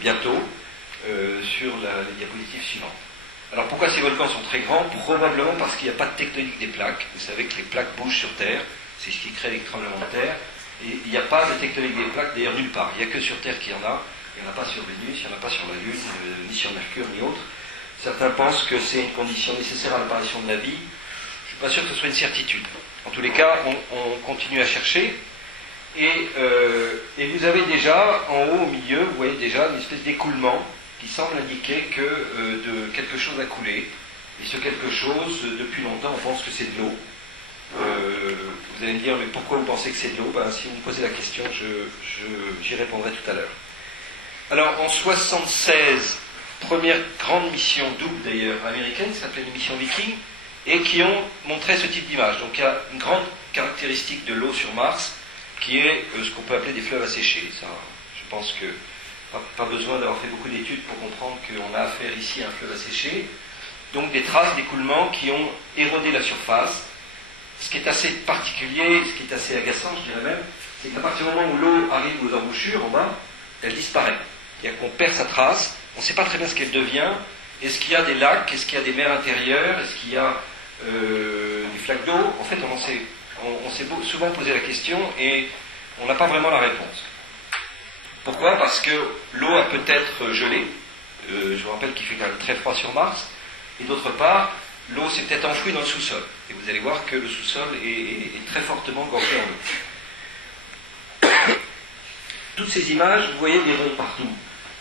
bientôt sur la diapositive suivante. Alors pourquoi ces volcans sont très grands? Probablement parce qu'il n'y a pas de tectonique des plaques. Vous savez que les plaques bougent sur Terre, c'est ce qui crée les tremblements de terre, et il n'y a pas de tectonique des plaques d'ailleurs nulle part. Il n'y a que sur Terre qu'il y en a. Il n'y en a pas sur Vénus, il n'y en a pas sur la Lune, ni sur Mercure, ni autre. Certains pensent que c'est une condition nécessaire à l'apparition de la vie. Je ne suis pas sûr que ce soit une certitude. En tous les cas, on continue à chercher. Et vous avez déjà, en haut, au milieu, vous voyez déjà une espèce d'écoulement qui semble indiquer que quelque chose a coulé. Et ce quelque chose, depuis longtemps, on pense que c'est de l'eau. Vous allez me dire, mais pourquoi vous pensez que c'est de l'eau? Si vous me posez la question, j'y répondrai tout à l'heure. Alors, en 1976, première grande mission double d'ailleurs américaine, qui s'appelait les missions Viking, et qui ont montré ce type d'image. Donc il y a une grande caractéristique de l'eau sur Mars, qui est ce qu'on peut appeler des fleuves asséchés. Ça, je pense que pas besoin d'avoir fait beaucoup d'études pour comprendre qu'on a affaire ici à un fleuve asséché. Donc des traces d'écoulement qui ont érodé la surface. Ce qui est assez particulier, ce qui est assez agaçant, je dirais même, c'est qu'à partir du moment où l'eau arrive aux embouchures, en bas, elle disparaît. C'est-à-dire qu'on perd sa trace, on ne sait pas très bien ce qu'elle devient. Est-ce qu'il y a des lacs? Est-ce qu'il y a des mers intérieures? Est-ce qu'il y a des flaques d'eau? En fait, on s'est souvent posé la question et on n'a pas vraiment la réponse. Pourquoi? Parce que l'eau a peut-être gelé. Je vous rappelle qu'il fait quand même très froid sur Mars. Et d'autre part, l'eau s'est peut-être enfouie dans le sous-sol. Et vous allez voir que le sous-sol est très fortement gorgé en eau. Toutes ces images, vous voyez des ronds partout.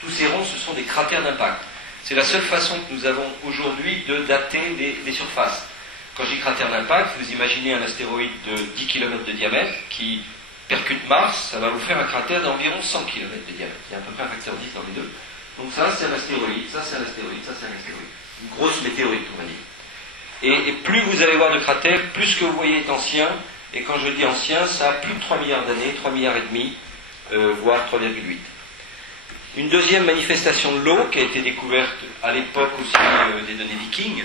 Tous ces ronds, ce sont des cratères d'impact. C'est la seule façon que nous avons aujourd'hui de dater les surfaces. Quand je dis cratère d'impact, vous imaginez un astéroïde de 10 km de diamètre qui percute Mars, ça va vous faire un cratère d'environ 100 km de diamètre. Il y a à peu près un facteur 10 dans les deux. Donc ça, c'est un astéroïde, ça, c'est un astéroïde, ça, c'est un astéroïde. Une grosse météorite, on va dire. Et plus vous allez voir de cratères, plus ce que vous voyez est ancien. Et quand je dis ancien, ça a plus de 3 milliards d'années, 3 milliards et demi, voire 3,8. Une deuxième manifestation de l'eau qui a été découverte à l'époque aussi des données vikings,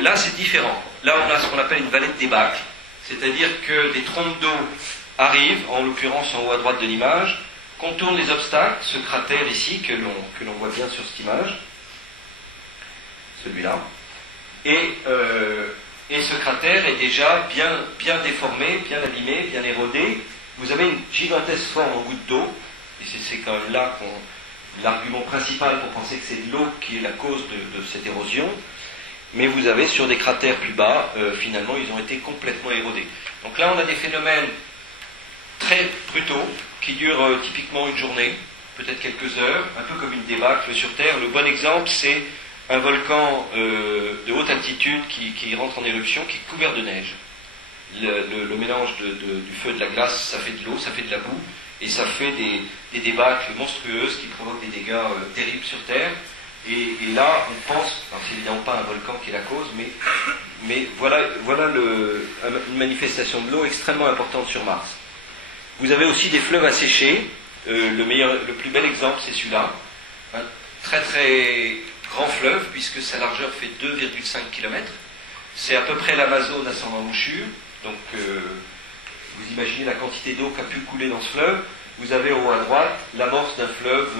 là c'est différent. Là on a ce qu'on appelle une vallée de débâcle, c'est-à-dire que des trompes d'eau arrivent, en l'occurrence en haut à droite de l'image, contournent les obstacles, ce cratère ici que l'on voit bien sur cette image, celui-là, et ce cratère est déjà bien déformé, bien abîmé, bien érodé. Vous avez une gigantesque forme en goutte d'eau, et c'est quand même là l'argument principal pour penser que c'est de l'eau qui est la cause de cette érosion. Mais vous avez sur des cratères plus bas, finalement, ils ont été complètement érodés. Donc là, on a des phénomènes très brutaux qui durent typiquement une journée, peut-être quelques heures, un peu comme une débâcle sur Terre. Le bon exemple, c'est un volcan de haute altitude qui rentre en éruption, qui est couvert de neige. Le mélange du feu et de la glace, ça fait de l'eau, ça fait de la boue, et ça fait des débâcles monstrueuses qui provoquent des dégâts terribles sur Terre. Et là, on pense, alors c'est évidemment pas un volcan qui est la cause, mais voilà une manifestation de l'eau extrêmement importante sur Mars. Vous avez aussi des fleuves asséchés. Le plus bel exemple, c'est celui-là. Un très très grand fleuve, puisque sa largeur fait 2,5 km. C'est à peu près l'Amazone à son embouchure. Donc, vous imaginez la quantité d'eau qui a pu couler dans ce fleuve. Vous avez en haut à droite l'amorce d'un fleuve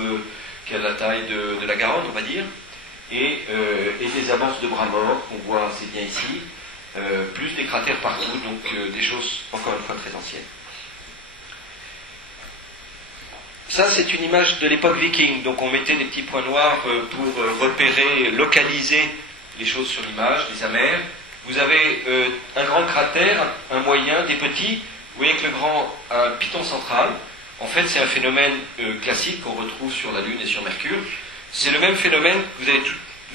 qui a la taille de la Garonne, on va dire, et des amorces de bras morts qu'on voit assez bien ici, plus des cratères partout, donc des choses encore une fois très anciennes. Ça, c'est une image de l'époque viking, donc on mettait des petits points noirs pour repérer, localiser les choses sur l'image, les amers. Vous avez un grand cratère, un moyen, des petits. Vous voyez que le grand a un piton central. En fait, c'est un phénomène classique qu'on retrouve sur la Lune et sur Mercure. C'est le même phénomène, vous avez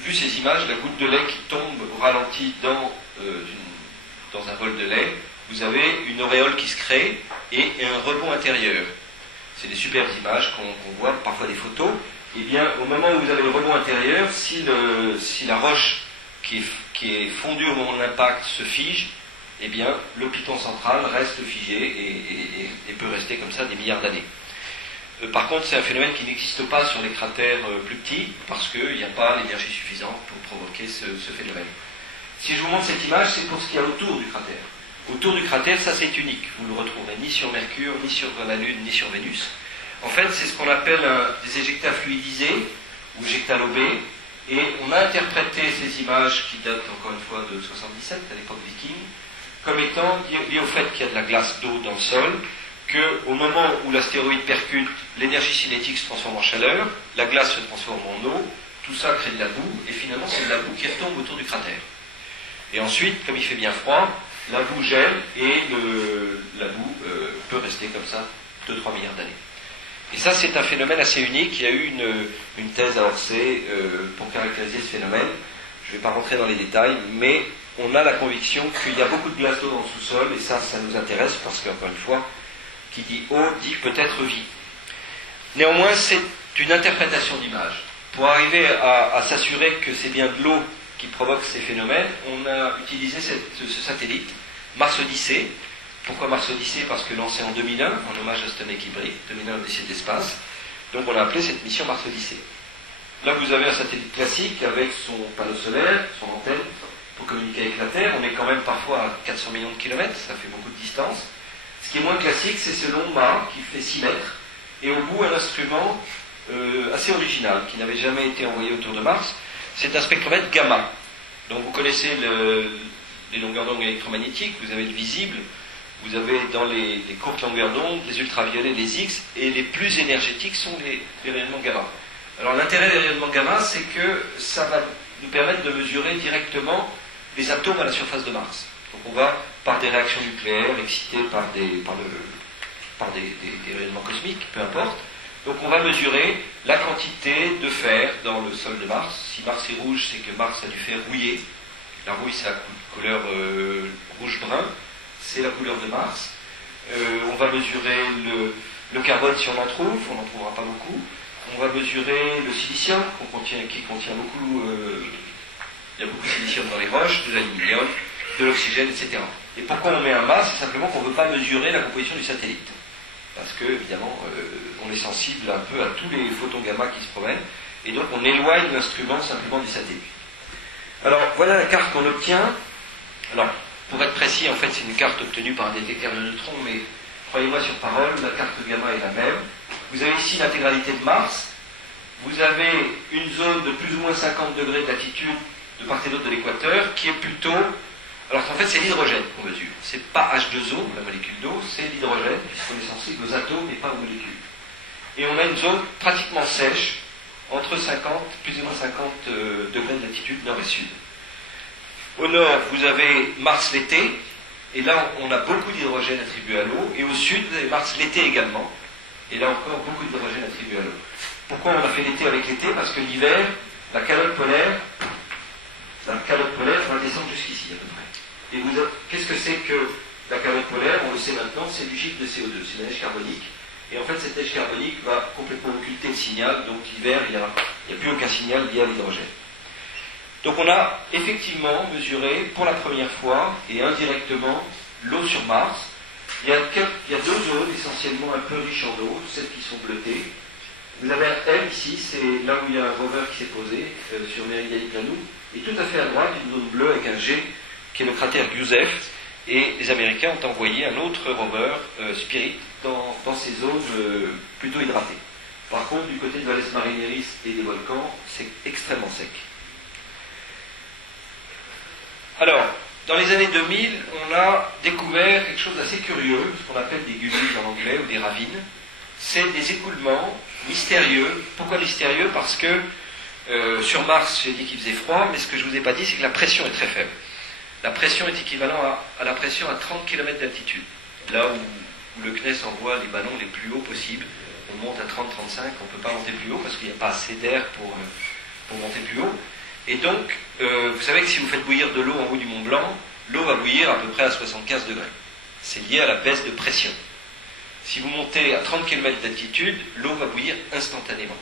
vu ces images, la goutte de lait qui tombe au ralenti dans un bol de lait. Vous avez une auréole qui se crée et un rebond intérieur. C'est des superbes images qu'on voit, parfois des photos. Et bien, au moment où vous avez le rebond intérieur, si la roche qui est fondue au moment de l'impact se fige, eh bien, le piton central reste figé et peut rester comme ça des milliards d'années. Par contre, c'est un phénomène qui n'existe pas sur les cratères plus petits, parce qu'il n'y a pas l'énergie suffisante pour provoquer ce phénomène. Si je vous montre cette image, c'est pour ce qu'il y a autour du cratère. Autour du cratère, ça c'est unique. Vous ne le retrouverez ni sur Mercure, ni sur la Lune, ni sur Vénus. En fait, c'est ce qu'on appelle des éjectats fluidisés ou éjectats lobés. Et on a interprété ces images qui datent encore une fois de 77, à l'époque viking, comme étant liées au fait qu'il y a de la glace d'eau dans le sol, qu'au moment où l'astéroïde percute, l'énergie cinétique se transforme en chaleur, la glace se transforme en eau, tout ça crée de la boue, et finalement c'est de la boue qui retombe autour du cratère. Et ensuite, comme il fait bien froid, la boue gèle et la boue peut rester comme ça 2-3 milliards d'années. Et ça, c'est un phénomène assez unique. Il y a eu une thèse à Orsay pour caractériser ce phénomène. Je ne vais pas rentrer dans les détails, mais on a la conviction qu'il y a beaucoup de glace d'eau dans le sous-sol, et ça nous intéresse parce qu'encore une fois, qui dit eau dit peut-être vie. Néanmoins, c'est une interprétation d'image. Pour arriver à s'assurer que c'est bien de l'eau qui provoque ces phénomènes, on a utilisé ce satellite, Mars Odyssey. Pourquoi Mars Odyssey? Parce que lancé en 2001, en hommage à Stanley Kubrick, 2001 Odyssée de l'espace. Donc on a appelé cette mission Mars Odyssey. Là vous avez un satellite classique avec son panneau solaire, son antenne, pour communiquer avec la Terre. On est quand même parfois à 400 millions de kilomètres, ça fait beaucoup de distance. Ce qui est moins classique, c'est ce long mât qui fait 6 mètres, et au bout un instrument assez original, qui n'avait jamais été envoyé autour de Mars. C'est un spectromètre gamma. Donc vous connaissez les longueurs d'onde électromagnétiques, vous avez le visible, vous avez dans les courtes longueurs d'onde les ultraviolets, les X, et les plus énergétiques sont les rayonnements gamma. Alors l'intérêt des rayonnements gamma, c'est que ça va nous permettre de mesurer directement les atomes à la surface de Mars. Donc on va, par des réactions nucléaires excités par des rayonnements cosmiques, peu importe, donc on va mesurer la quantité de fer dans le sol de Mars. Si Mars est rouge, c'est que Mars a du fer rouillé. La rouille, c'est la couleur rouge-brun. C'est la couleur de Mars. On va mesurer le carbone si on en trouve. On n'en trouvera pas beaucoup. On va mesurer le silicium qui contient beaucoup... il y a beaucoup de silicium dans les roches, de l'aluminium, de l'oxygène, etc. Et pourquoi on met un mât? C'est simplement qu'on ne veut pas mesurer la composition du satellite. Parce que, évidemment, on est sensible un peu à tous les photons gamma qui se promènent, et donc on éloigne l'instrument simplement du satellite. Alors, voilà la carte qu'on obtient. Alors, pour être précis, en fait, c'est une carte obtenue par un détecteur de neutrons, mais croyez-moi sur parole, la carte gamma est la même. Vous avez ici l'intégralité de Mars. Vous avez une zone de plus ou moins 50 degrés de latitude de part et d'autre de l'équateur, qui est plutôt... Alors en fait c'est l'hydrogène qu'on mesure. C'est pas H2O, la molécule d'eau, c'est l'hydrogène, puisqu'on est sensible aux atomes et pas aux molécules. Et on a une zone pratiquement sèche, entre 50, plus ou moins 50 degrés de latitude nord et sud. Au nord, vous avez Mars l'été, et là on a beaucoup d'hydrogène attribué à l'eau, et au sud, vous avez Mars l'été également, et là encore beaucoup d'hydrogène attribué à l'eau. Pourquoi on a fait l'été avec l'été? Parce que l'hiver, la calotte polaire va descendre jusqu'ici à peu près. Et qu'est-ce que c'est que la calotte polaire? On le sait maintenant, c'est du givre de CO2, c'est la neige carbonique. Et en fait, cette neige carbonique va complètement occulter le signal, donc l'hiver, il n'y a plus aucun signal lié à l'hydrogène. Donc on a effectivement mesuré pour la première fois, et indirectement, l'eau sur Mars. Il y a deux zones essentiellement un peu riches en eau, celles qui sont bleutées. Vous avez un M ici, c'est là où il y a un rover qui s'est posé, sur Meridiani Planum. Et tout à fait à droite, une zone bleue avec un G, qui est le cratère Gusev, et les Américains ont envoyé un autre rover, Spirit, dans ces zones plutôt hydratées. Par contre, du côté de Valles Marineris et des volcans, c'est extrêmement sec. Alors, dans les années 2000, on a découvert quelque chose d'assez curieux, ce qu'on appelle des gullies en anglais, ou des ravines. C'est des écoulements mystérieux. Pourquoi mystérieux? Parce que sur Mars, j'ai dit qu'il faisait froid, mais ce que je ne vous ai pas dit, c'est que la pression est très faible. La pression est équivalente à la pression à 30 km d'altitude. Là où le CNES envoie les ballons les plus hauts possibles, on monte à 30-35, on ne peut pas monter plus haut parce qu'il n'y a pas assez d'air pour monter plus haut. Et donc, vous savez que si vous faites bouillir de l'eau en haut du Mont Blanc, l'eau va bouillir à peu près à 75 degrés. C'est lié à la baisse de pression. Si vous montez à 30 km d'altitude, l'eau va bouillir instantanément.